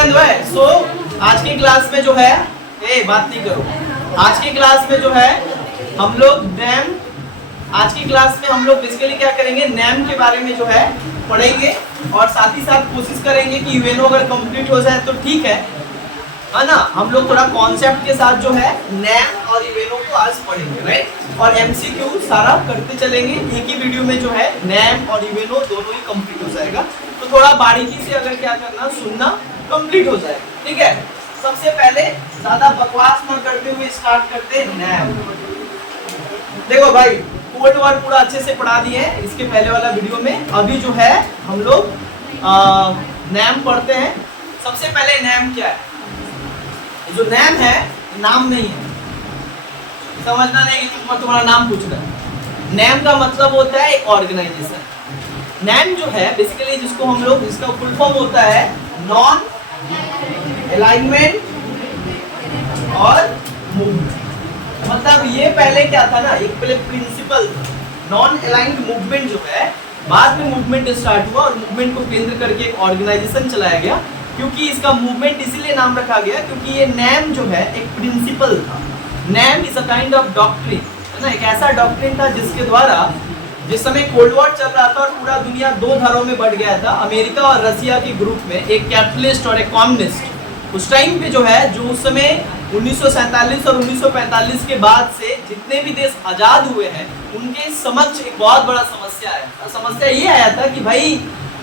अंदर है। सो आज की क्लास में जो है, बात नहीं करो, आज की क्लास में जो है हम लोग नेम, आज की क्लास में हम लोग बेसिकली क्या करेंगे, नेम के बारे में जो है पढ़ेंगे और साथ ही साथ कोशिश करेंगे कि यूएनओ अगर कंप्लीट हो जाए तो ठीक है ना। हम लोग थोड़ा कॉन्सेप्ट के साथ जो है नेम और यूएनओ को आज पढ़ेंगे, राइट। और एमसीक्यू सारा करते चलेंगे, एक ही वीडियो में जो है नेम और यूएनओ दोनों ही कंप्लीट हो जाएगा। तो थोड़ा बारीकी से अगर क्या करना, सुनना कंप्लीट हो जाएगा, ठीक है। सबसे पहले ज्यादा बकवास न करते हुए स्टार्ट करते हैं नेम। देखो भाई, कोड वर्ड पूरा अच्छे से पढ़ा दिए हैं इसके पहले वाला वीडियो में। अभी जो है हम लोग नेम पढ़ते हैं। सबसे पहले नेम क्या है? जो नेम है नाम नहीं है, समझना नहीं कि तुम्हारा नाम पूछ रहा है। नेम का मतलब होता है एक ऑर्गेनाइजेशन। नेम जो है बेसिकली जिसको हम लोग, इसका फुल फॉर्म होता है नॉन अलाइनमेंट और मूवमेंट। मतलब ये पहले क्या था ना, एक पहले प्रिंसिपल नॉन अलाइंड मूवमेंट जो है, बाद में मूवमेंट स्टार्ट हुआ और मूवमेंट को केंद्र करके एक ऑर्गेनाइजेशन चलाया गया। क्योंकि इसका मूवमेंट इसीलिए नाम रखा गया क्योंकि ये नेम जो है एक प्रिंसिपल था। Name is a kind of doctrine, है ना, एक ऐसा डॉक्ट्रिन था जिसके द्वारा जिस समय कोल्ड वॉर चल रहा था और पूरा दुनिया दो धारों में बढ़ गया था, अमेरिका और रसिया के ग्रुप में, एक कैपिटलिस्ट और एक कम्युनिस्ट। उस टाइम पे जो है, जो उस समय 1947 और 1945 के बाद से जितने भी देश आज़ाद हुए हैं उनके समक्ष एक बहुत बड़ा समस्या है। समस्या ये आया था कि भाई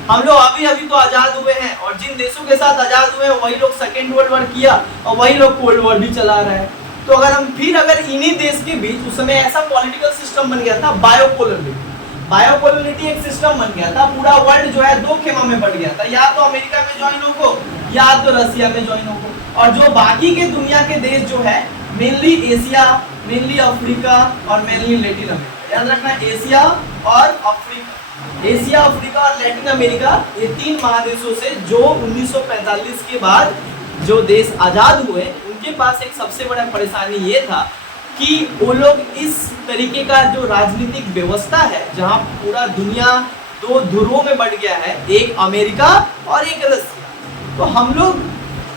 हम लोग अभी तो आज़ाद हुए हैं और जिन देशों के साथ आज़ाद हुए हैं वही लोग सेकेंड वर्ल्ड वॉर किया और वही लोग कोल्ड वॉर भी चला रहे हैं। तो अगर इन्हीं देश के बीच उस समय ऐसा पॉलिटिकल सिस्टम बन गया था, बायोपोलरिटी एक सिस्टम बन गया था। पूरा वर्ल्ड जो है दो खेमा में बढ़ गया था, या तो अमेरिका में ज्वाइन हो या तो रसिया में ज्वाइन हो। और जो बाकी के दुनिया के देश जो है, मेनली एशिया, मेनली अफ्रीका और मेनली लैटिन अमेरिका, याद रखना एशिया और अफ्रीका, एशिया, अफ्रीका और लैटिन अमेरिका, ये तीन महादेशों से जो 1945 के बाद जो देश आज़ाद हुए, उनके पास एक सबसे बड़ा परेशानी ये था कि वो लोग इस तरीके का जो राजनीतिक व्यवस्था है जहां पूरा दुनिया दो ध्रुवों में बढ़ गया है, एक अमेरिका और एक रसिया, तो हम लोग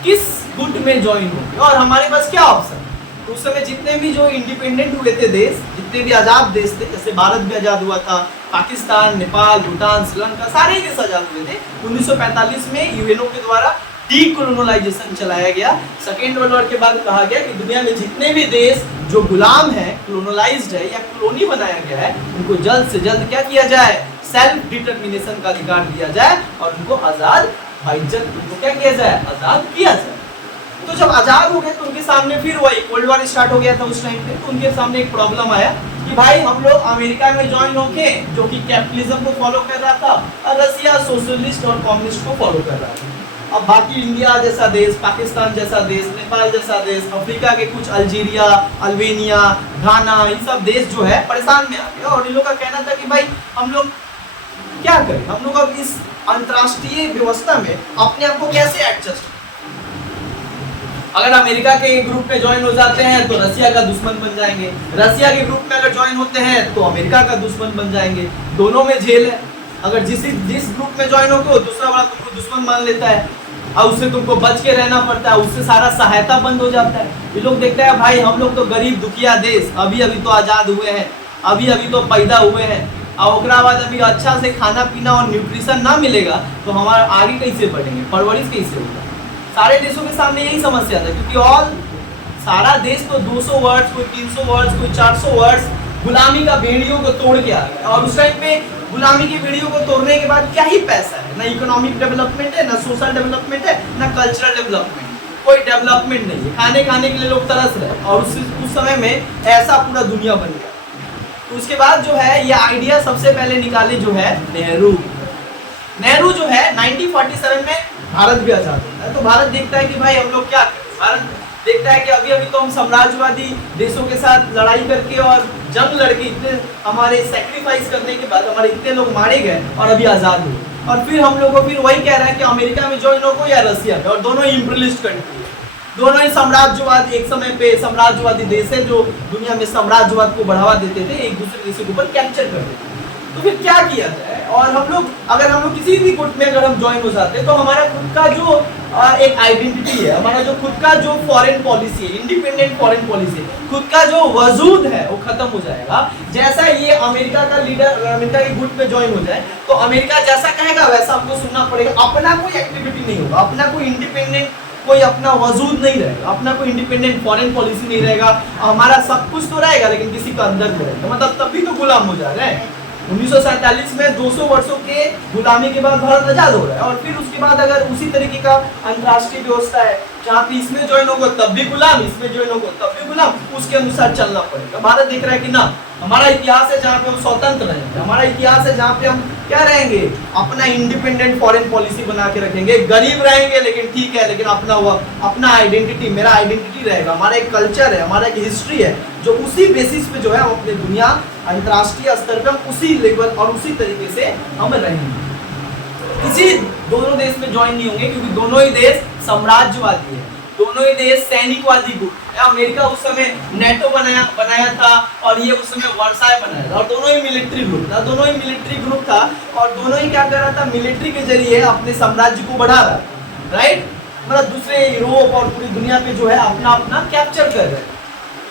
किस गुट में ज्वाइन होंगे और हमारे पास क्या ऑप्शन। तो उस समय जितने भी जो इंडिपेंडेंट हुए थे देश, जितने भी आज़ाद देश थे, जैसे भारत भी आज़ाद हुआ था, पाकिस्तान, नेपाल, भूटान, श्रीलंका, सारे देश आज़ाद हुए थे। 1945 में यूएनओ के द्वारा डीकोलोनाइजेशन चलाया गया। सेकेंड वर्ल्ड वॉर के बाद कहा गया कि दुनिया में जितने भी देश जो गुलाम है, क्लोनलाइज्ड है या कॉलोनी बनाया गया है, उनको जल्द से जल्द क्या किया जाए, सेल्फ डिटर्मिनेशन का अधिकार दिया जाए और उनको आज़ाद उनको क्या किया जाए, आज़ाद किया जाए। तो जब आज़ाद हो गए तो उनके सामने फिर वही कोल्ड वॉर स्टार्ट हो गया था उस टाइम पे। तो उनके सामने एक प्रॉब्लम आया कि भाई हम लोग अमेरिका में ज्वाइन होके जो कि कैपिटलिज्म को फॉलो कर रहा था और रसिया सोशलिस्ट और कम्युनिस्ट को फॉलो कर रहा था। अब बाकी इंडिया जैसा देश, पाकिस्तान जैसा देश, नेपाल जैसा देश, अफ्रीका के कुछ अल्जीरिया, अल्बेनिया, घाना, ये सब देश जो है परेशान में आ गया और इन लोग का कहना था कि भाई हम लोग क्या करें, हम लोग अब इस अंतर्राष्ट्रीय व्यवस्था में अपने आप को कैसे एडजस्ट। अगर अमेरिका के ग्रुप में ज्वाइन हो जाते हैं तो रसिया का दुश्मन बन जाएंगे, रसिया के ग्रुप में अगर ज्वाइन होते हैं तो अमेरिका का दुश्मन बन जाएंगे। दोनों में झेल है। अगर जिस ग्रुप में ज्वाइन होते हो दूसरा वाला तुमको दुश्मन मान लेता है और उससे तुमको बच के रहना पड़ता है, उससे सारा सहायता बंद हो जाता है। ये लोग देखते हैं भाई हम लोग तो गरीब दुखिया देश, अभी तो आज़ाद हुए हैं, अभी तो पैदा हुए हैं और उसके बाद अभी अच्छा से खाना पीना और न्यूट्रिशन ना मिलेगा तो हमारा आगे कैसे बढ़ेंगे, परवरिश कैसे होगा। सारे देशों के सामने यही समस्या था क्योंकि सारा देश तो 200 वर्ष, कोई 300 वर्ष, कोई 400 वर्ष गुलामी का बेड़ियों को तोड़ के आ गया और उस टाइम पे गुलामी की बेड़ियों को तोड़ने के बाद क्या ही पैसा है, ना इकोनॉमिक डेवलपमेंट है, ना सोशल डेवलपमेंट है, ना कल्चरल डेवलपमेंट, कोई डेवलपमेंट नहीं है। खाने के लिए लोग तरस रहे और उस समय में ऐसा पूरा दुनिया बन गया। तो उसके बाद जो है ये आइडिया सबसे पहले निकाले जो है नेहरू जो है 1947 में भारत भी आजाद होता है। तो भारत देखता है कि भाई हम लोग क्या करें। भारत देखता है कि अभी तो हम साम्राज्यवादी देशों के साथ लड़ाई करके और जंग लड़के इतने हमारे सेक्रीफाइस करने के बाद हमारे इतने लोग मारे गए और अभी आज़ाद हुए और फिर हम लोग को फिर वही कह रहा है कि अमेरिका में ज्वाइन हो या रसिया में, और दोनों ही इंपीरियलिस्ट कंट्री है, दोनों ही साम्राज्यवाद, एक समय पे साम्राज्यवादी देश है जो दुनिया में साम्राज्यवाद को बढ़ावा देते थे, एक दूसरे देशों के ऊपर कैप्चर करते थे। तो फिर क्या किया जाए। और हम लोग अगर हम लोग किसी भी गुट में अगर हम ज्वाइन हो जाते हैं तो हमारा खुद का जो एक आइडेंटिटी है, हमारा जो खुद का जो फॉरेन पॉलिसी है, इंडिपेंडेंट फॉरेन पॉलिसी, खुद का जो वजूद है वो खत्म हो जाएगा। जैसा ये अमेरिका का लीडर अमेरिका के गुट में ज्वाइन हो जाए तो अमेरिका जैसा कहेगा वैसा आपको सुनना पड़ेगा। अपना कोई एक्टिविटी नहीं होगा, अपना कोई इंडिपेंडेंट कोई अपना वजूद नहीं रहेगा, अपना कोई इंडिपेंडेंट फॉरेन पॉलिसी नहीं रहेगा। हमारा सब कुछ तो रहेगा लेकिन किसी का अंदर में रहेगा, मतलब तभी तो गुलाम हो जा रहे हैं। 1947 में 200 वर्षों के गुलामी के बाद भारत आजाद हो रहा है, और फिर उसके बाद अगर उसी तरीके का अंतर्राष्ट्रीय व्यवस्था है जहाँ पे इसमें ज्वाइन होगा तब भी गुलाम, इसमें ज्वाइन होगा तब भी गुलाम, उसके अनुसार चलना पड़ेगा। भारत देख रहा है कि ना, हमारा इतिहास है जहाँ पे हम स्वतंत्र रहेंगे, हमारा इतिहास है जहाँ पे हम क्या रहेंगे, अपना इंडिपेंडेंट फॉरेन पॉलिसी बना के रखेंगे, गरीब रहेंगे लेकिन ठीक है, लेकिन अपना आइडेंटिटी, मेरा आइडेंटिटी रहेगा, हमारा एक कल्चर है, हमारा एक हिस्ट्री है, जो उसी बेसिस पे जो है हम अपने दुनिया अंतर्राष्ट्रीय स्तर पर उसी लेवल और उसी तरीके से हम रहेंगे। किसी दोनों देश में ज्वाइन नहीं होंगे क्योंकि दोनों ही देश साम्राज्यवादी है, दोनों ही देश सैनिकवादी गुट है। अमेरिका उस समय नेटो बनाया था और ये उस समय वर्साय बनाया था, और दोनों ही मिलिट्री ग्रुप था, और दोनों ही क्या कर रहा था, मिलिट्री के जरिए अपने साम्राज्य को बढ़ा रहा था, राइट। मतलब दूसरे यूरोप और पूरी दुनिया पे जो है अपना अपना कैप्चर कर रहे हैं,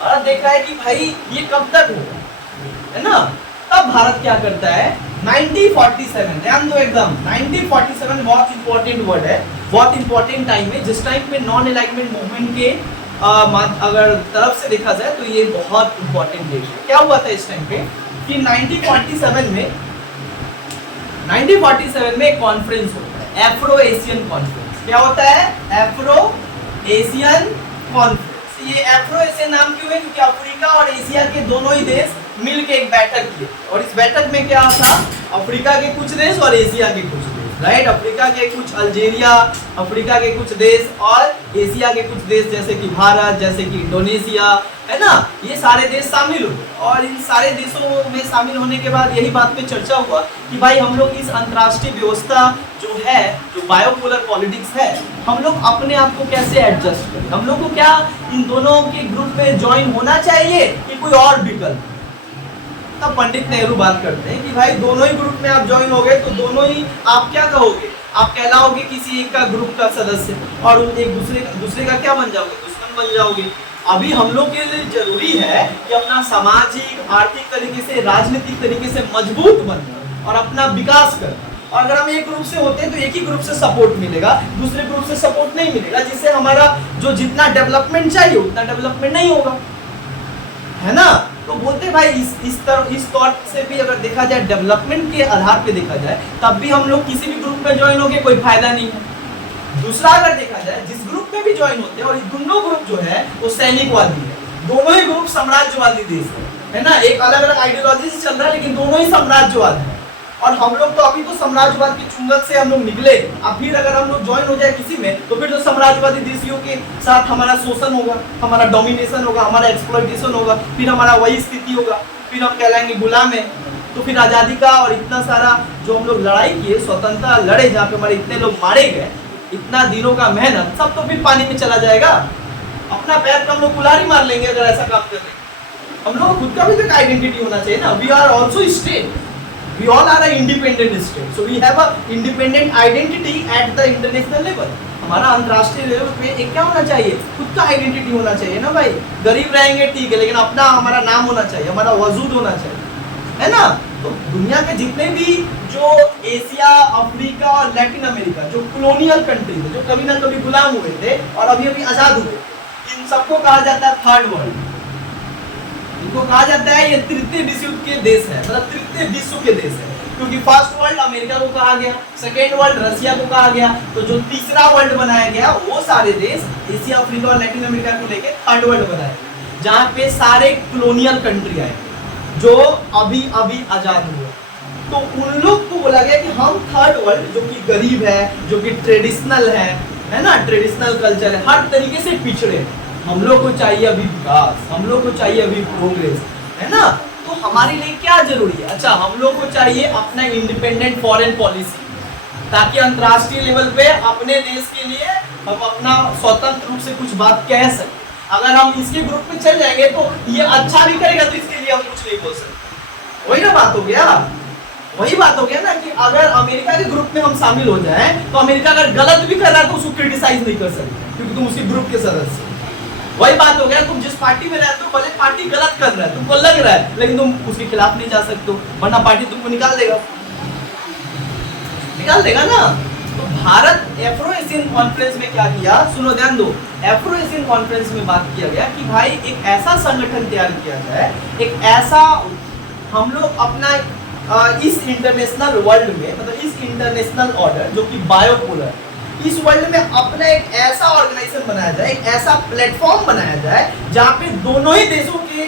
और देखा है कि भाई ये कब तक होगा, है ना। तब भारत क्या करता है, 1947, ध्यान दो एकदम, 1947 बहुत इंपॉर्टेंट वर्ड है, बहुत इंपॉर्टेंट टाइम है, जिस टाइम पे नॉन अलाइनमेंट मूवमेंट के अगर तरफ से देखा जाए तो ये बहुत इंपॉर्टेंट डेट है। क्या हुआ था इस टाइम पे कि 1947 में एक कॉन्फ्रेंस होता है, एफ्रो एशियन कॉन्फ्रेंस। क्या होता है, एफ्रो एशियन कॉन्फ्रेंस। ये एफ्रो एशियन नाम क्यों है, क्योंकि अफ्रीका और एशिया के दोनों ही देश मिल के एक बैठक की, और इस बैठक में क्या था, अफ्रीका के कुछ देश और एशिया के कुछ देश, राइट। अफ्रीका के कुछ अल्जीरिया, अफ्रीका के कुछ देश और एशिया के कुछ देश जैसे कि भारत, जैसे कि इंडोनेशिया, है ना, ये सारे देश शामिल हुए। और इन सारे देशों में शामिल होने के बाद यही बात पे चर्चा हुआ कि भाई हम लोग इस अंतर्राष्ट्रीय व्यवस्था जो है, जो बायोपोलर पॉलिटिक्स है, हम लोग अपने आप को कैसे एडजस्ट करें, हम लोग को क्या इन दोनों के ग्रुप में ज्वाइन होना चाहिए कि कोई और विकल्प। तब पंडित नेहरू बात करते हैं कि भाई दोनों ही ग्रुप में आप ज्वाइन हो गए तो दोनों ही आप क्या कहोगे, आप कहलाओगे किसी एक का ग्रुप का सदस्य, और एक दूसरे का क्या बन जाओगे, दुश्मन बन जाओगे। अभी हम लोग के लिए जरूरी है कि अपना सामाजिक, आर्थिक तरीके से, राजनीतिक तरीके से मजबूत बनना और अपना विकास करना। और अगर हम एक ग्रुप से होते हैं तो एक ही ग्रुप से सपोर्ट मिलेगा, दूसरे ग्रुप से सपोर्ट नहीं मिलेगा, जिससे हमारा जो जितना डेवलपमेंट चाहिए उतना डेवलपमेंट नहीं होगा, है ना। तो बोलते भाई इस तौर से भी अगर देखा जाए, डेवलपमेंट के आधार पे देखा जाए, तब भी हम लोग किसी भी ग्रुप में ज्वाइन होके कोई फायदा नहीं है। दूसरा अगर देखा जाए, जिस ग्रुप में भी ज्वाइन होते हैं, और ये दोनों ग्रुप जो है वो सैनिकवादी है, दोनों ही ग्रुप साम्राज्यवादी देश है ना, एक अलग अलग आइडियोलॉजी से चल रहा है लेकिन दोनों ही साम्राज्यवाद है। और हम लोग तो अभी तो साम्राज्यवाद की चुंगल से हम लोग निकले, अब फिर अगर हम लोग ज्वाइन हो जाए किसी में तो फिर तो साम्राज्यवादी देशियों के साथ हमारा शोषण होगा, हमारा डोमिनेशन होगा, हमारा एक्सप्लॉइटेशन होगा, फिर हमारा वही स्थिति होगा, फिर हम कहलाएंगे गुलाम है। तो फिर आज़ादी का और इतना सारा जो हम लोग लड़ाई किए, स्वतंत्रता लड़े, जहाँ पे हमारे इतने लोग मारे गए, इतना दिनों का मेहनत, सब तो फिर पानी में चला जाएगा। अपना पैर पर हम लोग कुल्हाड़ी मार लेंगे अगर ऐसा काम कर लेंगे। हम लोग खुद का भी तो एक आइडेंटिटी होना चाहिए ना, we are also state, we all are an independent state, so we have a independent identity at the international level। हमारा अंतर्राष्ट्रीय लेवल पे एक क्या होना चाहिए, खुद का आइडेंटिटी होना चाहिए ना भाई। गरीब रहेंगे ठीक है, लेकिन अपना हमारा नाम होना चाहिए, हमारा वजूद होना चाहिए, है ना। तो दुनिया के जितने भी जो एशिया, अफ्रीका और लैटिन अमेरिका जो कॉलोनियल कंट्रीज है, जो कभी ना कभी गुलाम हुए थे और अभी अभी आजाद हुए, इन सबको कहा जाता है थर्ड वर्ल्ड। इनको कहा जाता है ये तृतीय विश्व के देश है, मतलब तृतीय विश्व के देश है, क्योंकि फर्स्ट वर्ल्ड अमेरिका को कहा गया, सेकेंड वर्ल्ड रशिया को कहा गया, तो जो तीसरा वर्ल्ड बनाया गया वो सारे देश एशिया, अफ्रीका और लैटिन अमेरिका को लेके थर्ड वर्ल्ड बनाया गया, जहाँ पे सारे कॉलोनियल कंट्री आए जो अभी अभी आजाद हुए। तो उन लोग को बोला गया कि हम थर्ड वर्ल्ड, जो कि गरीब है, जो कि ट्रेडिशनल है ना, ट्रेडिशनल कल्चर है, हर तरीके से पिछड़े, हम लोग को चाहिए अभी विकास, हम लोग को चाहिए अभी प्रोग्रेस, है ना। तो हमारे लिए क्या जरूरी है, अच्छा हम लोग को चाहिए अपना इंडिपेंडेंट फॉरेन पॉलिसी, ताकि अंतर्राष्ट्रीय लेवल पे अपने देश के लिए हम अपना स्वतंत्र रूप से कुछ बात कह सकें। अगर हम इसके ग्रुप में चल जाएंगे तो ये अच्छा भी करेगा तो इसके लिए हम कुछ नहीं बोल सकते, वही ना बात हो गया। वही बात हो गया ना कि अगर अमेरिका के ग्रुप में हम शामिल हो जाएं तो अमेरिका अगर गलत भी कर रहा है तो उसको क्रिटिसाइज नहीं कर सकते क्योंकि तुम उसी ग्रुप के सदस्य हो। वही बात हो गया, तुम जिस पार्टी में रहते हो भले पार्टी गलत कर रहा है, तुमको लग रहा है, लेकिन तुम उसके खिलाफ नहीं जा सकते हो, वरना पार्टी तुमको निकाल देगा ना। तो भारत एफ्रो एशियन कॉन्फ्रेंस में क्या किया, सुनो ध्यान दो, एफ्रो एशियन कॉन्फ्रेंस में बात किया गया कि भाई एक ऐसा संगठन तैयार किया जाए, एक ऐसा हम लोग अपना इस इंटरनेशनल वर्ल्ड में, मतलब इस इंटरनेशनल ऑर्डर जो कि बायोपोलर, इस वर्ल्ड में अपना एक ऐसा ऑर्गेनाइजेशन बनाया जाए, एक ऐसा प्लेटफॉर्म बनाया जाए जहाँ पे दोनों ही देशों के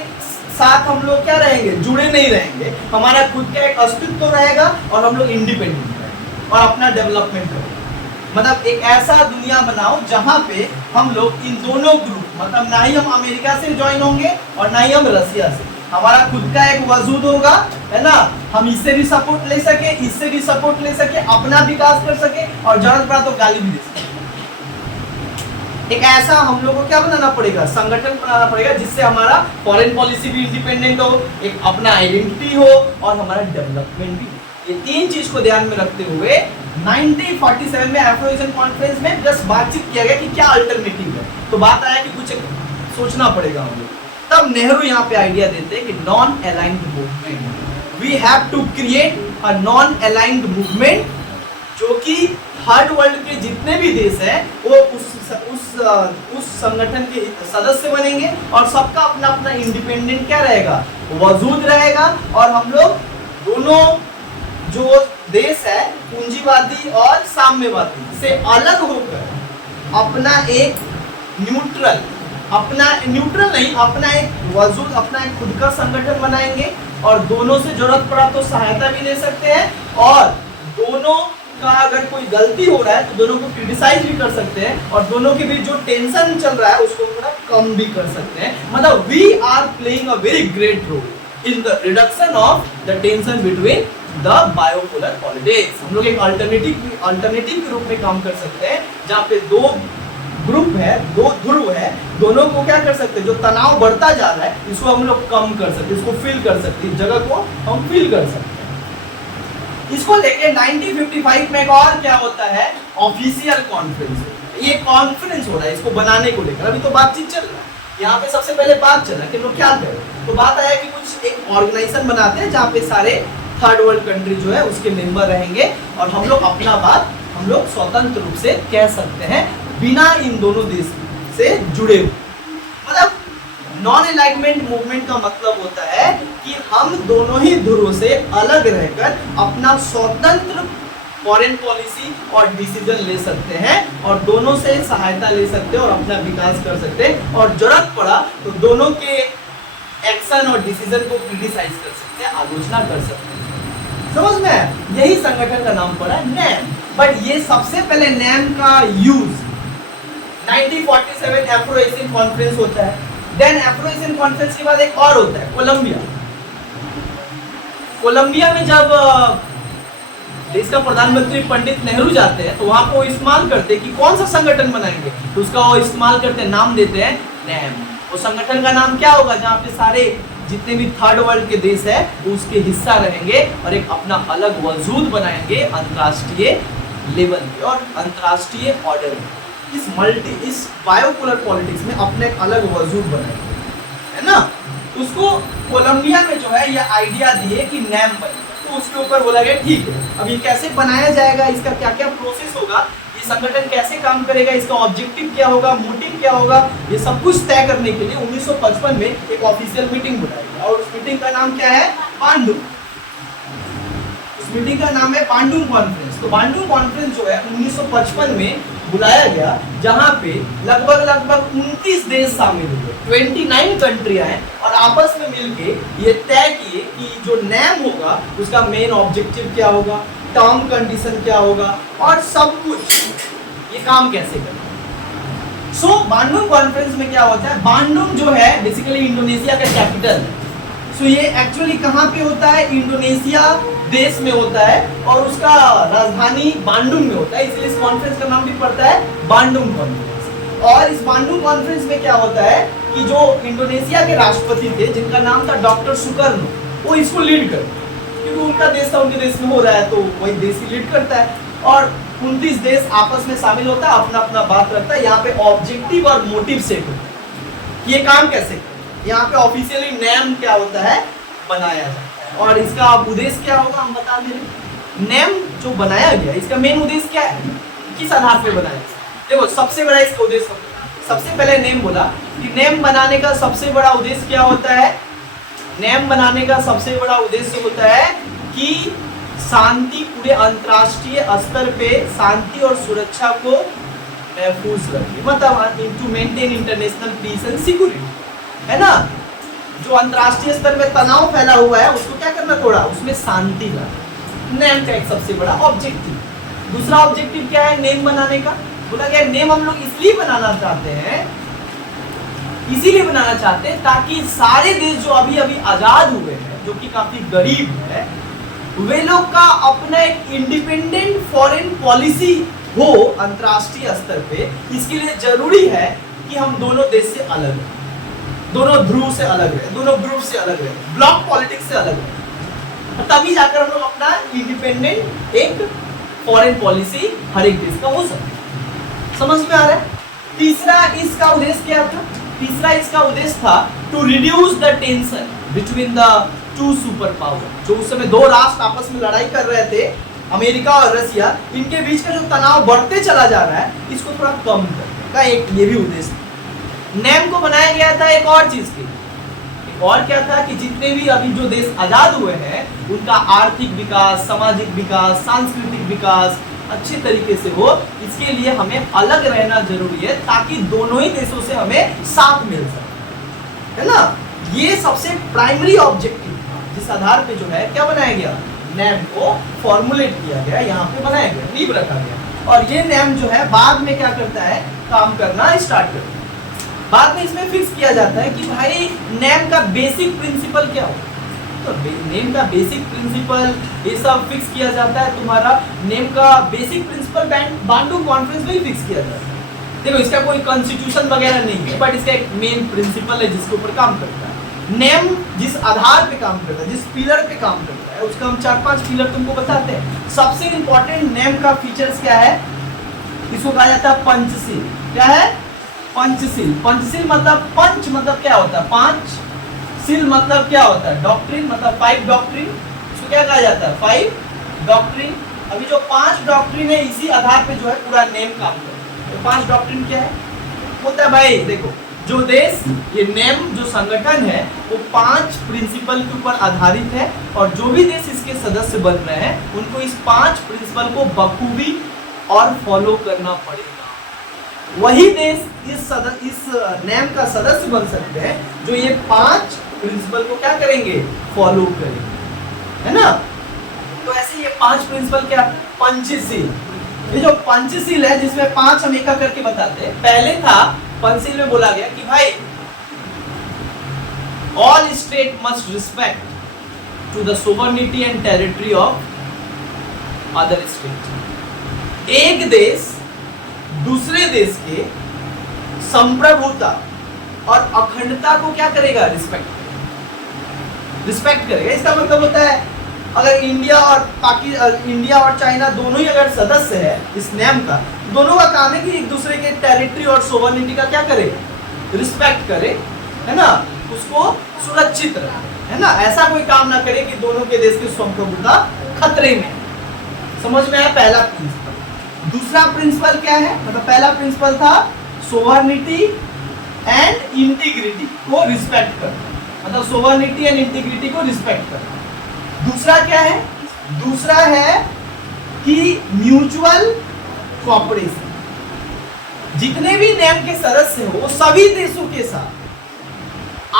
साथ हम लोग क्या रहेंगे, जुड़े नहीं रहेंगे, हमारा खुद का एक अस्तित्व रहेगा और हम लोग इंडिपेंडेंट रहेंगे और अपना डेवलपमेंट करेंगे। मतलब एक ऐसा दुनिया बनाओ जहाँ पे हम लोग इन दोनों ग्रुप, मतलब ना ही हम अमेरिका से ज्वाइन होंगे और ना ही हम रसिया से, हमारा खुद का एक वजूद होगा, है ना, हम इससे भी सपोर्ट ले सके, इससे भी सपोर्ट ले सके, अपना विकास कर सके और जरूरत पड़ा तो गाली भी दे सके। एक ऐसा हम लोग को क्या बनाना पड़ेगा, संगठन बनाना पड़ेगा जिससे हमारा फॉरेन पॉलिसी भी इंडिपेंडेंट हो, एक अपना आइडेंटिटी हो और हमारा डेवलपमेंट भी। ये तीन चीज को ध्यान में रखते हुए 1947 में एफ्रो एशियन कॉन्फ्रेंस में बस बातचीत किया गया कि क्या अल्टरनेटिव है। तो बात आया कि कुछ सोचना पड़ेगा हम लोग। तब नेहरू यहाँ पे आइडिया देते हैं कि non aligned movement, we have to create a non aligned movement, जो कि थर्ड वर्ल्ड के जितने भी देश हैं वो उस संगठन के सदस्य बनेंगे और सबका अपना अपना इंडिपेंडेंट क्या रहेगा, वजूद रहेगा, और हम लोग दोनों जो देश है पूंजीवादी और साम्यवादी से अलग होकर अपना एक न्यूट्रल नहीं, अपना एक वजूद, अपना एक खुद का संगठन बनाएंगे और दोनों से जरूरत पड़ा तो सहायता भी ले सकते हैं और दोनों का अगर कोई गलती हो रहा है तो दोनों को क्रिटिसाइज भी कर सकते हैं और दोनों के बीच जो टेंशन चल रहा है उसको थोड़ा कम भी कर सकते हैं। मतलब we are playing a very great role in the reduction of the tension between the bipolar politics. हम लोग एक अल्टरनेटिव के रूप में काम कर सकते हैं जहाँ पे दो ग्रुप है, दो ध्रुव है, दोनों को क्या कर सकते हैं, जो तनाव बढ़ता जा रहा है इसको हम लोग कम कर सकते हैं, इसको फील कर सकते हैं, इस जगह को हम फील कर सकते हैं। इसको लेके 1955 में एक और क्या होता है, ऑफिशियल कॉन्फ्रेंस। ये कॉन्फ्रेंस हो रहा है इसको बनाने को लेकर, अभी तो बातचीत चल रहा है, यहाँ पे सबसे पहले बात चल रहा है कि लोग क्या करें। तो बात आया कि कुछ एक ऑर्गेनाइजेशन बनाते हैं जहाँ पे सारे थर्ड वर्ल्ड कंट्री जो है उसके मेंबर रहेंगे और हम लोग अपना बात हम लोग स्वतंत्र रूप से कह सकते हैं बिना इन दोनों देश से जुड़े हुए। मतलब नॉन अलाइनमेंट मूवमेंट का मतलब होता है कि हम दोनों ही ध्रुव से अलग रहकर अपना स्वतंत्र फॉरेन पॉलिसी और डिसीजन ले सकते हैं और दोनों से सहायता ले सकते हैं और अपना विकास कर सकते हैं और जरूरत पड़ा तो दोनों के एक्शन और डिसीजन को क्रिटिसाइज कर सकते हैं, आलोचना कर सकते हैं। समझ में, यही संगठन का नाम पड़ा नैम। बट ये सबसे पहले नैम का यूज 1947 एफ्रो एशियन कॉन्फ्रेंस होता है। देन एफ्रो एशियन कॉन्फ्रेंस के बाद एक और होता है कोलंबिया। कोलंबिया में जब देश का प्रधानमंत्री पंडित नेहरू जाते हैं तो वहां पे वो इस्तेमाल करते हैं कि कौन सा संगठन बनाएंगे, तो उसका वो इस्तेमाल करते हैं, नाम देते हैं नैम। वो संगठन का नाम क्या होगा, जहाँ पे सारे जितने भी थर्ड वर्ल्ड के देश है वो उसके हिस्सा रहेंगे और एक अपना अलग वजूद बनाएंगे अंतर्राष्ट्रीय लेवल पे और अंतर्राष्ट्रीय ऑर्डर में। इस बायोपोलर पॉलिटिक्स में अपने एक अलग वजूद बनाएंगे, है ना। उसको कोलंबिया में जो है ये आइडिया दिए कि नैम बने, तो उसके ऊपर बोला गया ठीक है अब ये कैसे बनाया जाएगा, इसका क्या क्या प्रोसेस होगा, ये संगठन कैसे काम करेगा, इसका ऑब्जेक्टिव क्या होगा, मोटिव क्या होगा, ये सब कुछ तय करने के लिए 1955 में एक ऑफिशियल मीटिंग बुलाई गई और उस मीटिंग का नाम क्या है, बांडुंग। उस मीटिंग का नाम है बांडुंग कॉन्फ्रेंस। तो बांडुंग कॉन्फ्रेंस जो है 1955 में बुलाया गया जहां पे लगभग 29 देश शामिल हुए, 29 कंट्रियां हैं और आपस में मिलके ये तय किए कि जो नैम होगा उसका मेन ऑब्जेक्टिव क्या होगा, टर्म कंडीशन क्या होगा और सब कुछ ये काम कैसे करेगा। सो बांडुंग कॉन्फ्रेंस में क्या होता है, बांडुंग जो है बेसिकली इंडोनेशिया का कैपिटल है। सो ये एक्चुअली कहाँ पे होता है, इंडोनेशिया देश में होता है और उसका राजधानी बांडुंग में होता है, इसलिए इस कॉन्फ्रेंस का नाम भी पड़ता है बांडुंग कॉन्फ्रेंस। और इस बांडुंग कॉन्फ्रेंस में क्या होता है कि जो इंडोनेशिया के राष्ट्रपति थे जिनका नाम था डॉक्टर सुकर्नो, वो इसको लीड करते हैं। क्योंकि उनका देश था, उनके देश में हो रहा है तो वही देश ही लीड करता है, और 29 देश आपस में शामिल होता है, अपना अपना बात रखता है। यहाँ पे ऑब्जेक्टिव और मोटिव सेट होता है, ये काम कैसे करें। यहाँ पे ऑफिशियली नेम क्या होता है, बनाया जाता है, और इसका उद्देश्य क्या होगा हम बता दें। नेम जो बनाया गया इसका मेन उद्देश्य क्या है, किस आधार पे बनाया। देखो सबसे बड़ा इसका उद्देश्य, सबसे पहले नेम बोला कि नेम बनाने का सबसे बड़ा उद्देश्य क्या होता है। नेम बनाने का सबसे बड़ा उद्देश्य होता है कि शांति, पूरे अंतर्राष्ट्रीय स्तर पे शांति और सुरक्षा को महफूज रखे, मतलब to maintain international peace and security, है ना। जो अंतर्राष्ट्रीय स्तर में तनाव फैला हुआ है उसको क्या करना, थोड़ा उसमें शांति लाना। नेम का एक सबसे बड़ा ऑब्जेक्टिव। दूसरा ऑब्जेक्टिव क्या है नेम बनाने का, बोला गया नेम हम लोग इसलिए बनाना चाहते हैं, इसीलिए बनाना चाहते हैं ताकि सारे देश जो अभी अभी आजाद हुए हैं, जो कि काफी गरीब है, वे लोग का अपना एक इंडिपेंडेंट फॉरेन पॉलिसी हो अंतर्राष्ट्रीय स्तर पे। इसके लिए जरूरी है कि हम दोनों देश से अलग रहे, दोनों ध्रुव से अलग रहे, दोनों ग्रुप से अलग रहे, ब्लॉक पॉलिटिक्स से अलग रहे, तभी जाकर हम लोग अपना इंडिपेंडेंट एक फॉरेन पॉलिसी हर एक देश का हो सकता है। समझ में आ रहा है। तीसरा इसका उद्देश्य क्या था, तीसरा इसका उद्देश्य था to reduce the tension between the two super power. जो उस समय दो राष्ट्र आपस में लड़ाई कर रहे थे, अमेरिका और रसिया, इनके बीच का जो तनाव बढ़ते चला जा रहा है, इसको थोड़ा कम करने का एक ये भी उद्देश्य था। नेम को बनाया गया था एक और चीज के, एक और क्या था कि जितने भी अभी जो देश आजाद हुए हैं उनका आर्थिक विकास, सामाजिक विकास, सांस्कृतिक विकास अच्छे तरीके से हो, इसके लिए हमें अलग रहना जरूरी है ताकि दोनों ही देशों से हमें साथ मिल सके, है ना। ये सबसे प्राइमरी ऑब्जेक्टिव था जिस आधार पे जो है क्या बनाया गया, नेम को फॉर्मुलेट किया गया, यहाँ पे बनाया गया, नींव रखा गया। और ये नेम जो है बाद में क्या करता है, काम करना स्टार्ट करता है। बाद में इसमें फिक्स किया जाता है कि भाई नेम का बेसिक प्रिंसिपल क्या हो, तो नेम का बेसिक प्रिंसिपल ये सब फिक्स किया जाता है। तुम्हारा नेम का बेसिक प्रिंसिपल बांडुंग कॉन्फ्रेंस में ही फिक्स किया जाता है। देखो इसका कोई कॉन्स्टिट्यूशन वगैरह नहीं है, बट इसका एक मेन प्रिंसिपल है जिसके ऊपर काम करता है। नेम जिस आधार पे काम करता है, जिस पिलर पे काम करता है, उसका हम 4-5 पिलर तुमको बताते हैं। सबसे इंपॉर्टेंट नेम का फीचर्स क्या है, इसको कहा जाता है पंचशील। क्या है, पंचशील। पंचशील मतलब पंच मतलब क्या होता है, 5, सील मतलब क्या होता है, डॉक्ट्रिन, मतलब 5 डॉक्ट्रिन। इसको क्या कहा जाता है, 5 डॉक्ट्रिन। अभी जो 5 डॉक्ट्रिन है इसी आधार पे जो है पूरा नेम काम करता है। तो 5 डॉक्ट्रिन क्या है, होता है भाई देखो, जो देश, ये नेम जो संगठन है वो 5 प्रिंसिपल के ऊपर आधारित है, और जो भी देश इसके सदस्य बन रहे हैं उनको इस 5 प्रिंसिपल को बखूबी और फॉलो करना पड़ेगा। वही देश इस नेम का सदस्य बन सकते हैं जो ये 5 प्रिंसिपल को क्या करेंगे, फॉलो करेंगे, है ना। तो ऐसे ये 5 प्रिंसिपल क्या, पंचशील। ये जो पंचशील है जिसमें 5 हम एक करके बताते हैं। पहले था पंचशील में बोला गया कि भाई all state must respect to the sovereignty and territory of other state. एक देश दूसरे देश के संप्रभुता और अखंडता को क्या करेगा, रिस्पेक्ट करेगा। इसका मतलब होता है अगर इंडिया और चाइना दोनों ही अगर सदस्य है इस नेम का, दोनों का काम है कि एक दूसरे के टेरिटरी और सोवरेनिटी का क्या करे, रिस्पेक्ट करे, है ना, उसको सुरक्षित रखे, है ना। ऐसा कोई काम ना करे कि दोनों के देश की संप्रभुता खतरे में। समझ में आया पहला प्रिंसिपल। दूसरा प्रिंसिपल क्या है, मतलब पहला प्रिंसिपल था सोवरेनिटी एंड इंटीग्रिटी को रिस्पेक्ट करना, मतलब सोवरेनिटी एंड इंटीग्रिटी को रिस्पेक्ट करना। दूसरा क्या है, दूसरा है कि म्यूचुअल कोऑपरेशन। जितने भी नेम के सदस्य हो वो सभी देशों के साथ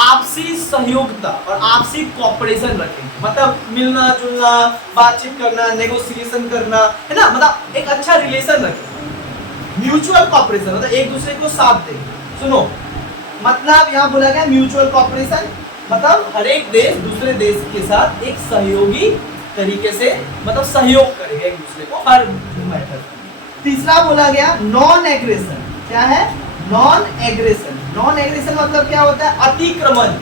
आपसी सहयोगिता और आपसी कोऑपरेशन रखेंगे, मतलब मिलना जुलना, बातचीत करना, नेगोशिएशन करना, है ना, मतलब एक अच्छा रिलेशन रखेंगे। म्यूचुअल कोऑपरेशन मतलब एक दूसरे को साथ देंगे। सुनो, मतलब यहाँ बोला गया म्यूचुअल कोऑपरेशन मतलब हर एक देश दूसरे देश के साथ एक सहयोगी तरीके से मतलब सहयोग करेगा एक दूसरे को हर मैटर। तीसरा बोला गया नॉन एग्रेशन। क्या है, नॉन एग्रेशन। नॉन एग्रेशन मतलब क्या होता है, अतिक्रमण।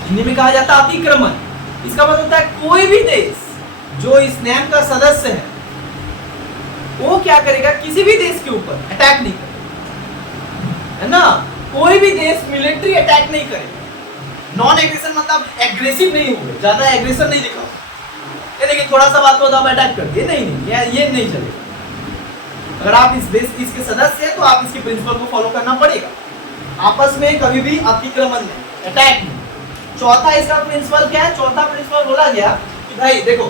हिंदी में कहा जाता है अतिक्रमण। इसका मतलब होता है कोई भी देश जो इस नेम का सदस्य है वो क्या करेगा, किसी भी देश के ऊपर अटैक नहीं करेगा, है ना। कोई भी देश मिलिट्री अटैक नहीं करेगा। नॉन एग्रेशन मतलब एग्रेसिव नहीं होगा, ज्यादा एग्रेशन नहीं दिखाओ, लेकिन थोड़ा सा बात होता है अटैक कर दिए, नहीं ये नहीं चलेगा। अगर आप इस देश इसके सदस्य हैं तो आप इसके प्रिंसिपल को फॉलो करना पड़ेगा। आपस में कभी भी अतिक्रमण नहीं, अटैक नहीं। चौथा इसका प्रिंसिपल क्या है, चौथा प्रिंसिपल बोला गया कि भाई देखो,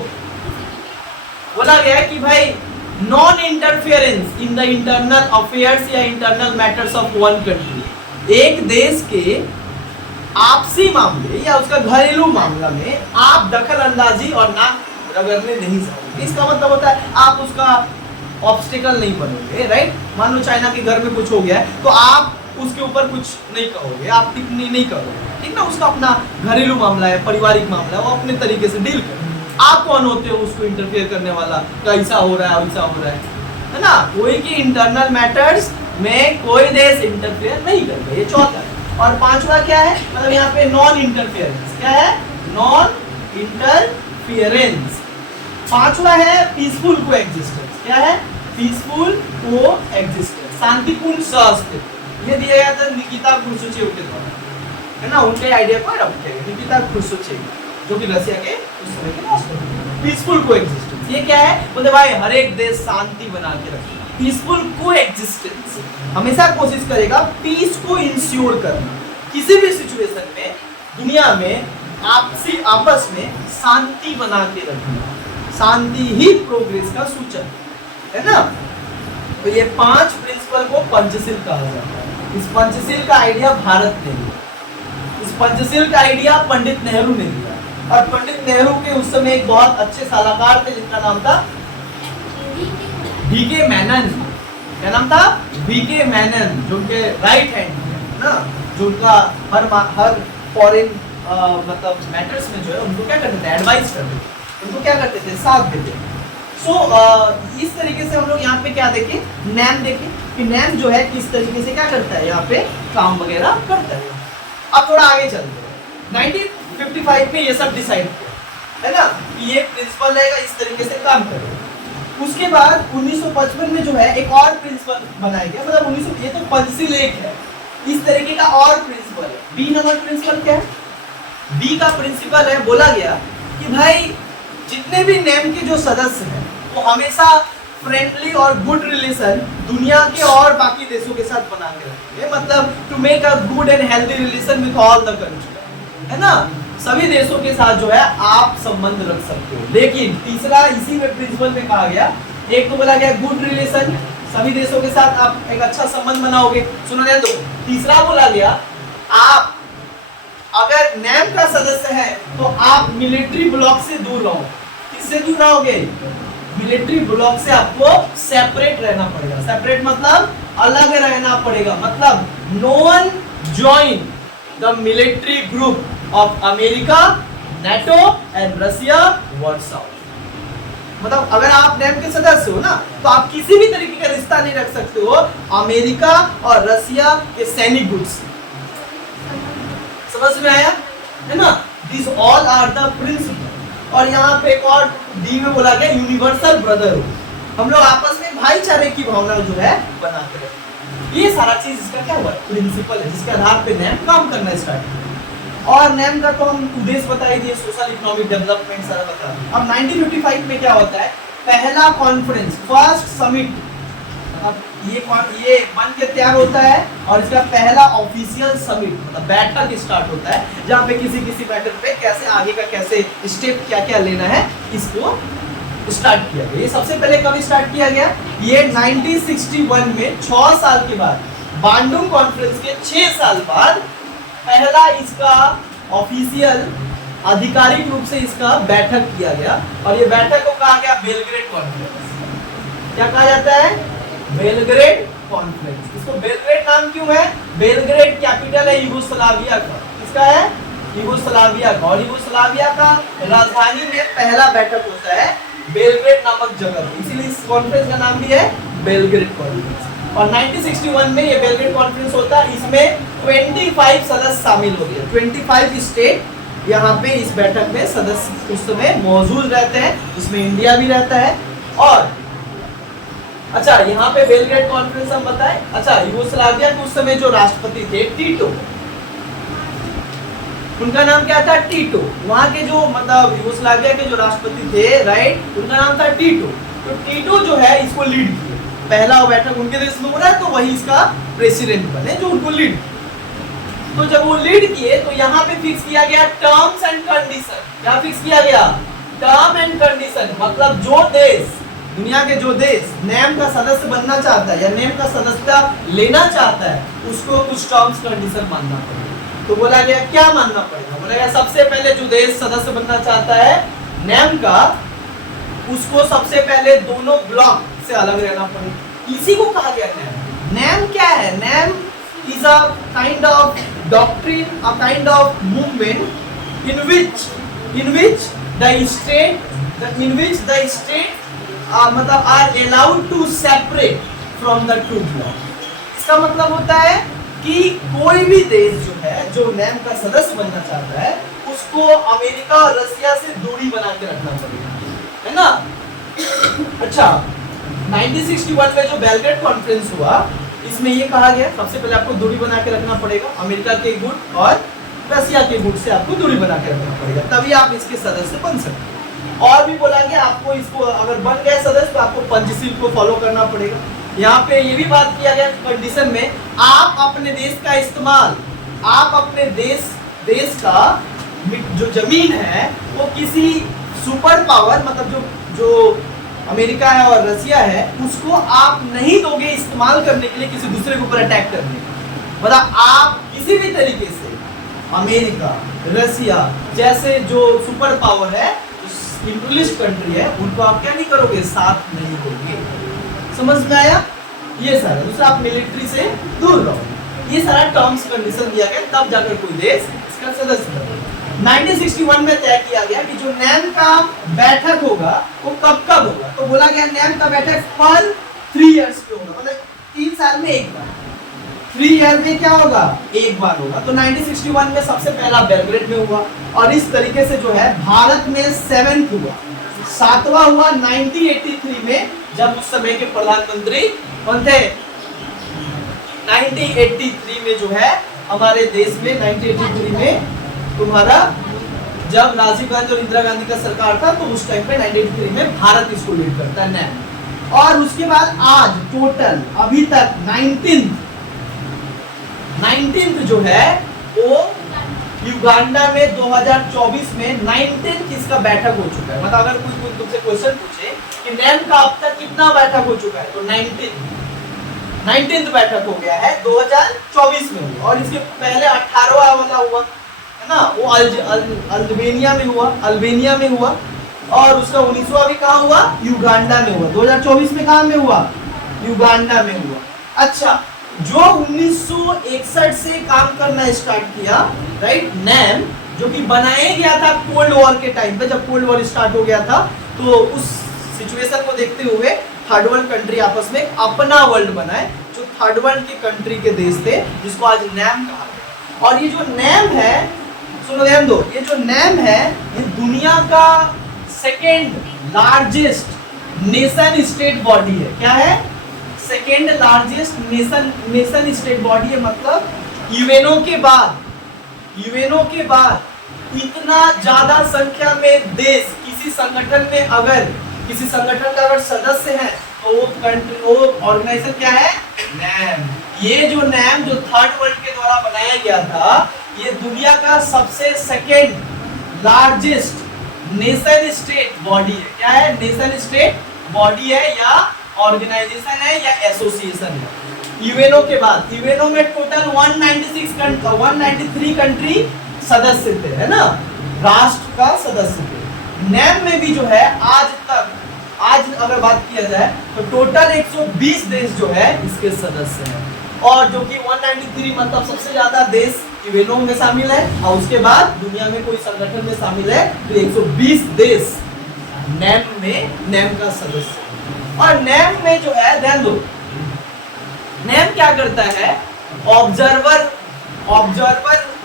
बोला गया है कि भाई non interference in the internal affairs या internal matters of one country. एक देश के आपसी मामले या उसका घरेलू मामला में आप दखल अंदाजी और नाक रगड़ने नहीं सकते। इसका मतलब होता है आप उसका ऑब्स्टिकल नहीं बनोगे, राइट। मान लो चाइना के घर में कुछ हो गया है तो आप उसके ऊपर कुछ नहीं कहोगे, आप टिप्पणी नहीं करोगे, ठीक ना। उसका अपना घरेलू मामला है, पारिवारिक मामला है, वो अपने तरीके से डील करें। आप कौन होते हो उसको इंटरफेयर करने वाला, कैसा हो रहा है वैसा हो रहा है ना। कोई की इंटरनल मैटर्स में कोई देश इंटरफेयर नहीं करता, ये चौथा है। और पांचवा क्या है, मतलब यहाँ पे नॉन इंटरफेरेंस, क्या है, नॉन इंटरफेरेंस। पांचवा है पीसफुल कोएग्जिस्टेंस, क्या है, पीसफुल कोएग्जिस्टेंस, शांतिपूर्ण सहअस्तित्व। ये दिया गया था निकिता क्रुश्चेव के द्वारा, है ना। उनके आइडिया को अडॉप्ट किया गया, निकिता क्रुश्चेव, जो कि रशिया के उस समय के राष्ट्रपति। पीसफुल कोएग्जिस्टेंस ये क्या है, बोलते भाई हर एक देश शांति बना के रखे। पीसफुल कोएग्जिस्टेंस हमेशा कोशिश करेगा पीस को इंश्योर करना, किसी भी सिचुएशन में दुनिया में आपस में शांति बना के रखना। शांति ही प्रोग्रेस का सूचक है ना। तो ये 5 प्रिंसिपल को पंचशील कहा जाता है। इस पंचशील का आइडिया भारत ने दिया, इस पंचशील का आइडिया पंडित नेहरू ने दिया। और पंडित नेहरू के उस समय एक बहुत अच्छे सलाहकार थे जिनका नाम था वीके मेनन। क्या नाम था, वीके मेनन, जो उनके राइट हैंड ना, जो उनका हर फॉरेन मतलब मैटर्स में जो है उनको क्या करते थे, एडवाइस करते थे, उनको क्या करते थे, साथ देते। सो इस तरीके से हम लोग यहाँ पे क्या देखें, नैम देखें कि नैम जो है किस तरीके से क्या करता है, यहाँ पे काम वगैरह करता है। अब थोड़ा आगे चलते हैं। 1955 में ये सब डिसाइड किया, है ना, कि ये प्रिंसिपल रहेगा, इस तरीके से काम करेगा। उसके बाद 1955 में जो है एक और प्रिंसिपल बनाया गया, मतलब 1900, ये तो पंचशील एक है, इस तरीके का और प्रिंसिपल है। बी नंबर प्रिंसिपल क्या है, बी का प्रिंसिपल है, बोला गया कि भाई जितने भी नेम के जो सदस्य हैं वो हमेशा फ्रेंडली और गुड रिलेशन दुनिया के और बाकी देशों के साथ बना के रखेंगे। मतलब to make a good and healthy relation with all the country, है ना। सभी देशों के साथ जो है आप संबंध रख सकते हो। लेकिन तीसरा इसी में प्रिंसिपल में कहा गया, एक तो बोला गया गुड रिलेशन, सभी देशों के साथ आप एक अच्छा संबंध बनाओगे। सुनो ध्यान दो, तीसरा बोला गया आप अगर नेम का सदस्य है तो आप मिलिट्री ब्लॉक से दूर रहो। किससे दूर रहोगे, मिलिट्री ब्लॉक से आपको सेपरेट रहना पड़ेगा। सेपरेट मतलब अलग रहना पड़ेगा, मतलब no one join the military group of America, NATO and Russia Warsaw. मतलब अगर आप नेम के सदस्य हो ना तो आप किसी भी तरीके का रिश्ता नहीं रख सकते हो अमेरिका और रशिया के सैनिक गुट से। समझ में आया, है ना। This all are the principle. और यहाँ पे एक और डी में बोला गया यूनिवर्सल ब्रदरहुड, हम लोग आपस में भाईचारे की भावना जो है बनाते रहे। ये सारा चीज इसका क्या हुआ, प्रिंसिपल है, जिसके आधार पे नेम काम करना स्टार्ट किया। और नेम का तो हम उद्देश्य बताई दिए, सोशल इकोनॉमिक डेवलपमेंट सारा बता। अब 1955 में क्या होता है, पहला कॉन्फ्रेंस, फर्स्ट समिट, ये बन के तैयार होता है और इसका पहला ऑफिशियल समिट मतलब बैठक स्टार्ट होता है, जहाँ पे किसी मैटर पे कैसे आगे का कैसे स्टेप क्या क्या लेना है इसको स्टार्ट किया गया। ये सबसे पहले कब स्टार्ट किया गया, ये 1961 में 6 साल के बाद, बांडुंग कॉन्फ्रेंस के 6 साल बाद पहला इसका ऑफिशियल आधिकारिक रूप से इसका बैठक किया गया। और ये बैठक को कहा गया बेलग्रेड कॉन्फ्रेंस। क्या कहा जाता है, बेलग्रेड कॉन्फ्रेंस। इसको बेलग्रेड नाम क्यों है, बेलग्रेड कैपिटल है यूगोस्लाविया का। किसका है, यूगोस्लाविया का। और यूगोस्लाविया का राजधानी में पहला बैठक होता है बेलग्रेड नामक जगह, इसीलिए इस कॉन्फ्रेंस का नाम भी है बेलग्रेड कॉन्फ्रेंस। और 1961 में ये बेलग्रेड कॉन्फ्रेंस होता है, इसमें 25 सदस्य शामिल हो गए, 25 स्टेट यहाँ पे इस बैठक में सदस्य उस समय मौजूद रहते हैं, इसमें इंडिया भी रहता है। और अच्छा, यहाँ पे बेलग्रेड कॉन्फ्रेंस हम बताएं। अच्छा, यूगोस्लाविया के उस समय जो राष्ट्रपति थे टीटो, उनका नाम क्या था? टीटो। वहां के जो मतलब यूगोस्लाविया के जो राष्ट्रपति थे, राइट, उनका नाम था टीटो। तो टीटो जो है इसको लीड किया, पहला बैठक उनके देश में हो रहा है तो वही इसका प्रेसिडेंट बने जो उनको लीड। तो जब वो लीड किए तो यहाँ पे फिक्स किया गया टर्म्स एंड कंडीशन। क्या फिक्स किया गया? Term and condition. मतलब जो देश, दुनिया के जो देश नेम का सदस्य बनना चाहता है या नेम का सदस्यता लेना चाहता है, उसको कुछ टर्म्स कंडीशन मानना पड़ेगा। तो बोला गया क्या मानना पड़ेगा? बोला गया सबसे पहले जो देश सदस्य बनना चाहता है नेम का, उसको सबसे पहले दोनों ब्लॉक से अलग रहना पड़ेगा। इसी को कहा गया नेम। नेम क्या है? Name is a kind of doctrine, a kind of movement in which the state मतलब are allowed to separate from the two blocks। इसका मतलब होता है कि कोई भी देश जो है, जो नेम का सदस्य बनना चाहता है, उसको अमेरिका और रसिया से दूरी बना के रखना पड़ेगा, है ना। अच्छा, 1961 में जो बेलग्रेड कॉन्फ्रेंस हुआ, इसमें ये कहा गया सबसे पहले आपको दूरी बना के रखना पड़ेगा, अमेरिका के गुट और रसिया के गुट से आपको दूरी बना के रखना पड़ेगा, तभी आप इसके सदस्य बन सकते हैं। और भी बोला गया आपको इसको अगर बन गए सदस्य तो आपको पंचशील को फॉलो करना पड़ेगा। यहाँ पे ये भी बात किया गया कंडीशन में, आप अपने देश का इस्तेमाल, आप अपने देश का जो जमीन है वो किसी सुपर पावर मतलब जो अमेरिका है और रसिया है, उसको आप नहीं दोगे इस्तेमाल करने के लिए किसी दूसरे के ऊपर अटैक करने। मतलब आप किसी भी तरीके से अमेरिका, रसिया जैसे जो सुपर पावर है, इंप्लिस्ट कंट्री है, उनको आप क्या नहीं करोगे? साथ नहीं दोगे। समझ में आया? ये सारा दूसरा, आप मिलिट्री से दूर रहो। ये सारा टर्म्स कंडीशन दिया गया, तब जाकर कोई देश इसका सदस्य बने। 1961 में तय किया गया कि जो नेम का बैठक होगा वो कब होगा। तो बोला गया नेम का बैठक पर 3 इयर्स पे होगा, मतलब 3 साल में एक बार। 3 ईयर में क्या होगा? एक बार होगा। तो 1961 में सबसे पहला बेलग्रेड में हुआ, और इस तरीके से जो है भारत में 7th हुआ, 7वां हुआ 1983 में, जब उस समय के प्रधानमंत्री कौन थे? 1983 में जो है हमारे देश में 1983 में तुम्हारा जब राजीव गांधी और इंदिरा गांधी का सरकार था, तो उस टाइम पे 1983 में भारत इसको लीड करता है नेम। और उसके बाद आज टोटल अभी तक 19th जो है वो युगांडा में 2024 में 19th इसका बैठक हो चुका है। मतलब अगर कोई तुमसे क्वेश्चन पूछे कि नेम का अब तक कितना बैठक हो चुका है, तो 19th बैठक हो गया है, 2024 में हुआ। और इसके पहले 18वां वाला हुआ है ना, वो अल्बानिया में हुआ, और उसका 19वां भी कहाँ हुआ? युगांडा में हुआ। 2024 में कहाँ में हुआ? युगांडा में हुआ। अच्छा, जो 1961 से काम करना स्टार्ट किया, राइट, नेम, जो कि बनाया गया था कोल्ड वॉर के टाइम पे, जब कोल्ड वॉर स्टार्ट हो गया था, तो उस सिचुएशन को देखते हुए थर्ड वर्ल्ड कंट्री आपस में अपना वर्ल्ड बनाए, जो थर्ड वर्ल्ड के कंट्री के देश थे, जिसको आज नेम कहा गया। और ये जो नेम है, सुनो ध्यान दो, ये जो नेम है ये दुनिया का second largest nation state body है। क्या है? Second largest nation state body है। मतलब यूएनओ के बाद इतना ज्यादा संख्या में देश किसी संगठन का अगर सदस्य है, तो वो ऑर्गेनाइजेशन क्या है? नेम। ये जो नेम जो थर्ड वर्ल्ड के द्वारा बनाया गया था, ये दुनिया का सबसे second largest nation state body है। क्या है? नेशन स्टेट बॉडी है, या ऑर्गेनाइजेशन है, या एसोसिएशन है। यूएनओ के बाद, यूएनओ में टोटल 193 कंट्री सदस्य थे, है ना, राष्ट्र का सदस्य थे। नेम में भी जो है आज अगर बात किया जाए तो टोटल 120 देश जो है इसके सदस्य हैं, और जो कि 193 मतलब सबसे ज्यादा देश यूएनओ में शामिल है, और उसके बाद दुनिया में कोई संगठन में शामिल है तो 120 देश नेम का सदस्य। और नेम में जो है, ध्यान दो, नेम क्या करता है? ऑब्जर्वर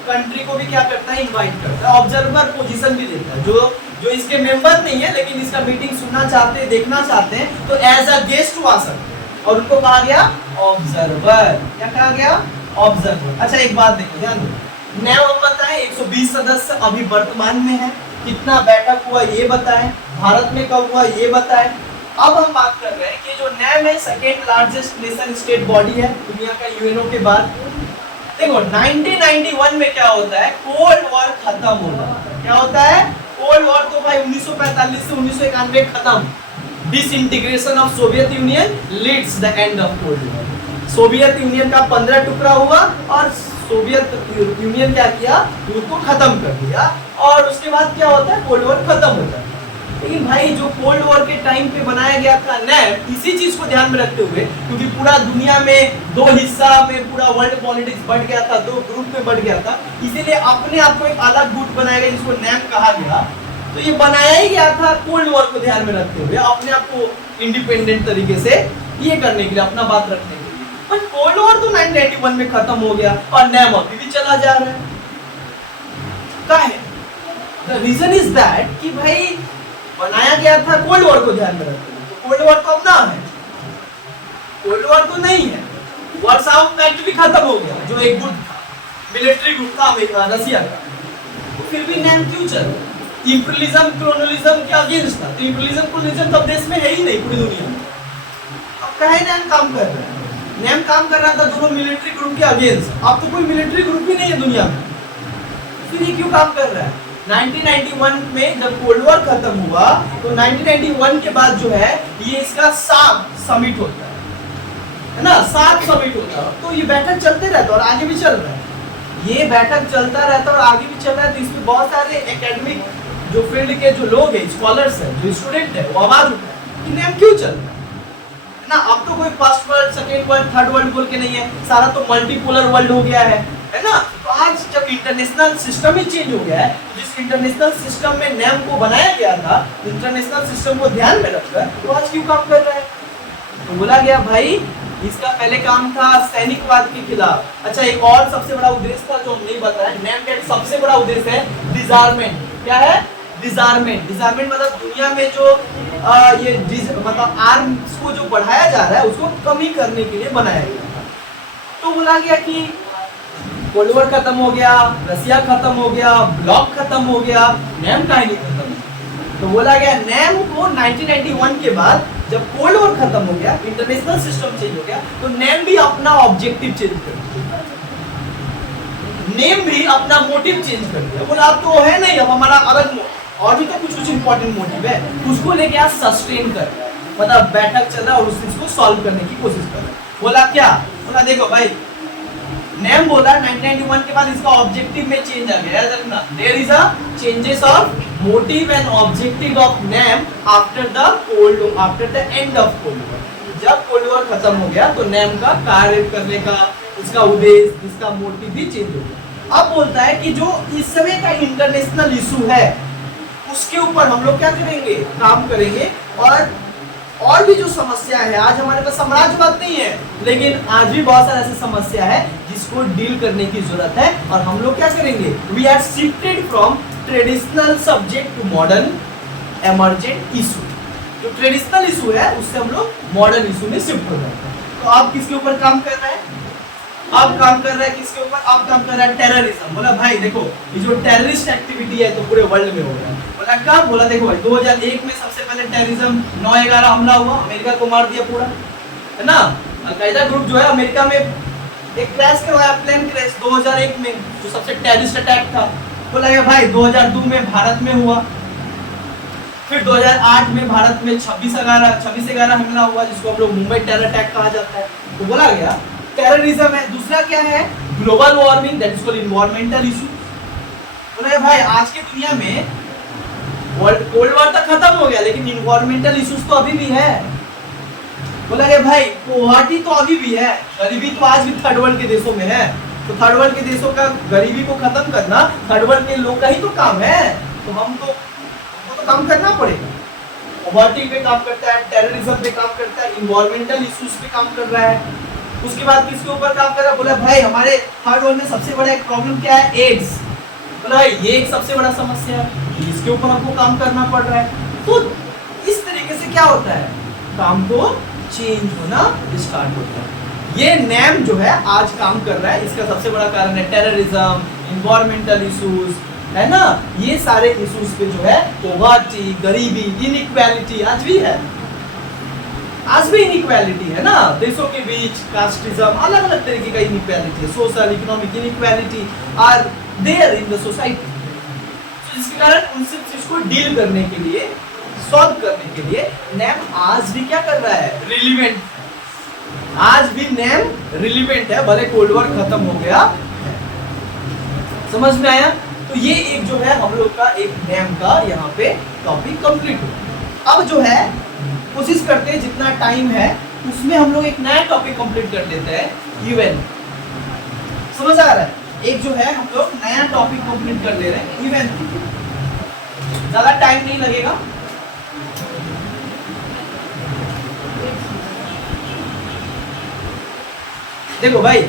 कंट्री को भी क्या करता है, इनवाइट करता है, ऑब्जर्वर पोजीशन भी देता है, जो इसके मेंबर नहीं है लेकिन इसका मीटिंग सुनना चाहते हैं, देखना चाहते हैं, तो एज अ गेस्ट आ सकते हैं और उनको कहा गया ऑब्जर्वर। क्या कहा गया, ऑब्जर्वर। अच्छा एक बात देखो, ध्यान दो, नैम हम बताएं 120 सदस्य अभी वर्तमान में है, कितना बैठक हुआ ये बताएं, भारत में कब हुआ ये बताएं। अब हम बात कर रहे हैं कि जो नैम है second largest nation state body है दुनिया का यूएनओ के बाद। देखो 1991 में क्या होता है, कोल्ड वॉर खत्म होता है। क्या होता है, कोल्ड वॉर तो भाई 1945 से 1991 खत्म। Disintegration of Soviet union leads the end of cold war. Soviet union का 15 टुकड़ा हुआ और सोवियत यूनियन क्या किया, युद्ध को खत्म कर दिया और उसके बाद क्या होता है, कोल्ड वॉर खत्म होता है। लेकिन भाई जो कोल्ड वॉर के टाइम पे बनाया गया था नैम, इसी चीज को ध्यान में रखते हुए, क्योंकि पूरा दुनिया में दो हिस्सा में पूरा वर्ल्ड पॉलिटिक्स बढ़ गया था, दो ग्रुप में बढ़ गया था, इसीलिए अपने आप को एक अलग गुट बनाया गया जिसको नैम कहा गया। तो ये बनाया ही गया था कोल्ड वॉर को ध्यान में रखते हुए, अपने आप को इंडिपेंडेंट तरीके से ये करने के लिए, अपना बात रखने के लिए। पर कोल्ड वॉर तो 1991 में खत्म हो गया और नैम अभी भी चला जा रहा है। क्या है द रीजन इज दैट कि भाई बनाया गया था कोल्ड वॉर को ध्यान में रखते हुए, तो कोल्ड वॉर तो अब ना है, कोल्ड वॉर तो नहीं है, वार्साव पैक्ट भी खत्म हो गया जो एक गुट मिलिट्री ग्रुप था अमेरिका रशिया का। तो फिर भी नैम क्यों चल रहा है, इंपीरियलिज्म कॉलोनियलिज्म के अगेंस्ट था। तो इंपीरियलिज्म कॉलोनियलिज्म तो देश में है ही नहीं पूरी दुनिया में, अब कहे नैम काम कर रहा है। नैम काम कर रहा था दोनों मिलिट्री ग्रुप के अगेंस्ट, अब तो कोई मिलिट्री ग्रुप ही नहीं है दुनिया में, फिर ये क्यों काम कर रहा है। 1991 में जब कोल्ड वॉर खत्म हुआ तो 1991 के बाद जो है ये इसका 7 समिट होता है ना, 7 समिट होता है। तो ये बैठक चलते रहता है और आगे भी चल रहा है, ये बैठक चलता रहता है और आगे भी चल रहा है। तो इसमें बहुत सारे एकेडमिक जो फील्ड के जो लोग हैं, स्कॉलर्स हैं, जो स्टूडेंट है, वो आवाज उठाए कि नैम क्यों चल रहा है ना। अब तो कोई first world, second world, third world बोल के नहीं है, सारा तो मल्टीपोलर वर्ल्ड हो गया है ना। तो आज जब इंटरनेशनल सिस्टम ही चेंज हो गया है, जिस इंटरनेशनल सिस्टम में नैम को बनाया गया था, इंटरनेशनल सिस्टम को ध्यान में रखकर, तो आज क्यों काम कर रहा है। तो बोला गया भाई इसका पहले काम था सैनिकवाद के खिलाफ। अच्छा एक और सबसे बड़ा उद्देश्य था जो हम नहीं बताया, नैम का सबसे बड़ा उद्देश्य है डिजार्मेंट। क्या है, डिजार्मेंट। डिजार्मेंट मतलब दुनिया में जो ये मतलब आर्म्स को जो बढ़ाया जा रहा है उसको कमी करने के लिए बनाया गया था। तो बोला गया कि कोल्ड वॉर खत्म हो गया, रसिया खत्म हो गया, ब्लॉक खत्म हो गया, नैम का ही नहीं खत्म। तो बोला गया नैम को 1991 के बाद जब कोल्ड वॉर खत्म हो गया, इंटरनेशनल सिस्टम चेंज हो गया, तो नैम भी अपना ऑब्जेक्टिव चेंज कर दिया, नेम भी अपना मोटिव चेंज कर दिया। बोला अब तो है नहीं, अब हमारा अलग और भी तो कुछ इंपॉर्टेंट मोटिव है, उसको लेके आज सस्टेन कर, मतलब बैठक चल रहा है और उस चीज को सॉल्व करने की कोशिश कर रहा है। बोला क्या, बोला देखो भाई नैम बोला 1991 के बाद इसका ऑब्जेक्टिव में चेंज आ गया, देखना there is a changes of motive and objective of NAM after the end of cold war. जब कोल्ड वॉर खत्म हो गया तो नैम का कार्य करने का, इसका उद्देश्य, इसका मोटिव भी चेंज हो गया। अब बोलता है कि जो इस समय का इंटरनेशनल इशू है उसके ऊपर हम लोग क्या करेंगे, काम करेंगे। और भी जो समस्या है, आज हमारे पास साम्राज्यवाद नहीं है, लेकिन आज भी बहुत सारी ऐसी समस्या है जिसको डील करने की जरूरत है। और हम लोग क्या करेंगे, we are shifted from traditional subject to modern emergent issue. जो ट्रेडिशनल इशू है उससे हम लोग मॉडर्न इशू में शिफ्ट हो रहे हैं। तो आप किसके ऊपर काम कर रहे हैं, अब काम कर रहा है किसके ऊपर, अब काम कर रहा है टेररिज्म। बोला भाई देखो ये जो टेररिस्ट एक्टिविटी है तो पूरे वर्ल्ड में हो रहा है। बोला कब, बोला देखो भाई 2001 में सबसे पहले टेररिज्म 9/11 हमला हुआ, अमेरिका को मार दिया पूरा, है ना। अलकायदा ग्रुप जो है अमेरिका में एक क्रैश करवाया, प्लेन क्रैश 2001 में, जो सबसे टेररिस्ट अटैक था। बोला भाई 2002 में भारत में हुआ, फिर 2008 में भारत में 26/11 हमला हुआ जिसको हम लोग मुंबई टेरर अटैक कहा जाता है। तो बोला गया टेररिज्म है। दूसरा क्या है, global warming, that is called environmental issue. बोले भाई आज की दुनिया में कोल्ड वॉर तक खत्म हो गया लेकिन एनवायरमेंटल इश्यूज तो अभी भी है। बोला कि भाई पोवर्टी तो अभी भी है, गरीबी तो आज भी थर्ड वर्ल्ड के देशों में है। तो थर्ड वर्ल्ड के देशों का गरीबी को खत्म करना थर्ड वर्ल्ड के लोग का ही तो काम है। तो हमको तो काम करना पड़ेगा। पोवर्टी पे काम करता है, टेररिज्म पे काम करता है, एनवायरमेंटल इश्यूज पे काम कर रहा है। उसके बाद किसके ऊपर काम कर रहा है? बोला भाई हमारे हार्ड वर्ल्ड में सबसे बड़ा एक प्रॉब्लम क्या है? एड्स। बोला भाई ये एक सबसे बड़ा समस्या है, इसके ऊपर हमको काम करना पड़ रहा है। तो इस तरीके से क्या होता है, काम को चेंज होना स्टार्ट होता है। ये नैम जो है आज काम कर रहा है, इसका सबसे बड़ा कारण है टेररिज्म, इन्वायरमेंटल इश्यूज, है ना, ये सारे इश्यूज पे जो है पॉवर्टी, गरीबी, इनइक्वालिटी आज भी है, आज भी इनइक्वालिटी है ना, देशों के बीच कास्टिज्म, अलग अलग तरीके का इनइक्वालिटी है, social economic inequality are there in the society. तो इसके कारण उन सब चीज को डील करने के लिए, सॉल्व करने के लिए नैम आज भी क्या कर रहा है? रिलीवेंट। आज भी नैम रिलीवेंट है, भले कोल्ड वॉर खत्म हो गया। समझ में आया? तो ये एक जो है हम लोग का एक नैम का यहाँ पे टॉपिक कंप्लीट हो। अब जो है कोशिश करते हैं जितना टाइम है उसमें हम लोग एक नया टॉपिक कंप्लीट कर लेते हैं, यूएन। समझ आ रहा है? एक जो है हम लोग नया टॉपिक कंप्लीट कर ले रहे हैं, यूएन। ज्यादा टाइम नहीं लगेगा। देखो भाई